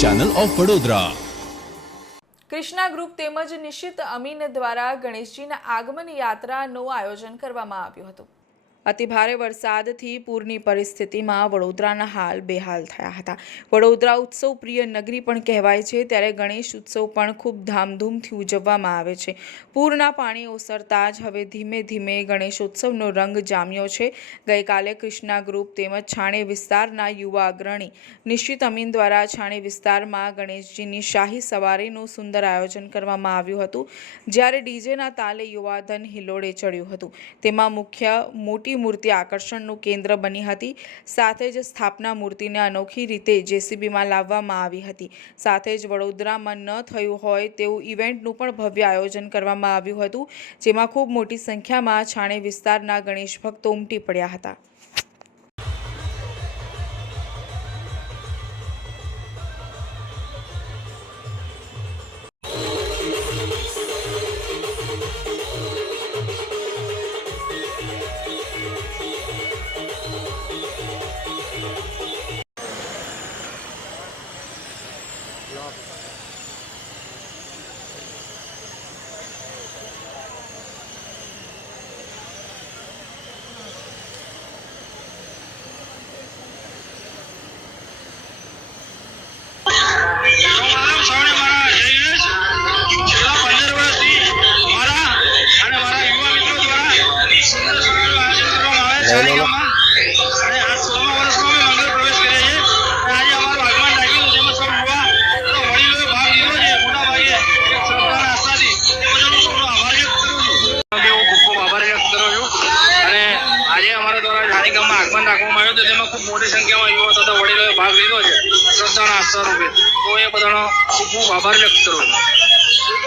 Channel of Vadodara. Krishna group તેમજ નિશિત અમીન દ્વારા ગણેશજીના આગમન યાત્રાનું આયોજન કરવામાં આવ્યું હતું। અતિભારે વરસાદથી પૂરની પરિસ્થિતિમાં વડોદરાના હાલ બેહાલ થયા હતા। વડોદરા ઉત્સવ પ્રિય નગરી પણ કહેવાય છે, ત્યારે ગણેશ ઉત્સવ પણ ખૂબ ધામધૂમથી ઉજવવામાં આવે છે। પૂરના પાણી ઓસરતા જ હવે ધીમે ધીમે ગણેશોત્સવનો રંગ જામ્યો છે। ગઈકાલે કૃષ્ણા ગ્રુપ તેમજ છાણી વિસ્તારના યુવા અગ્રણી નિશિત અમીન દ્વારા છાણી વિસ્તારમાં ગણેશજીની શાહી સવારીનું સુંદર આયોજન કરવામાં આવ્યું હતું, જ્યારે ડીજેના તાલે યુવાધન હિલોડે ચડ્યું હતું। તેમાં મોટી મૂર્તિ આકર્ષણનું કેન્દ્ર બની હતી। સાથે જ સ્થાપના મૂર્તિને અનોખી રીતે જેસીબીમાં લાવવામાં આવી હતી। સાથે જ વડોદરામાં ન થયું હોય તેવું ઇવેન્ટનું પણ ભવ્ય આયોજન કરવામાં આવ્યું હતું, જેમાં ખૂબ મોટી સંખ્યામાં છાણી વિસ્તારના ગણેશ ભક્તો ઉમટી પડ્યા હતા। मोटी संख्या में युवा तथा वडीलोए भाग लीधो है। श्रद्धाना आस्था रूपे तो ये बधानो खूब खूब आभार व्यक्त करूँ।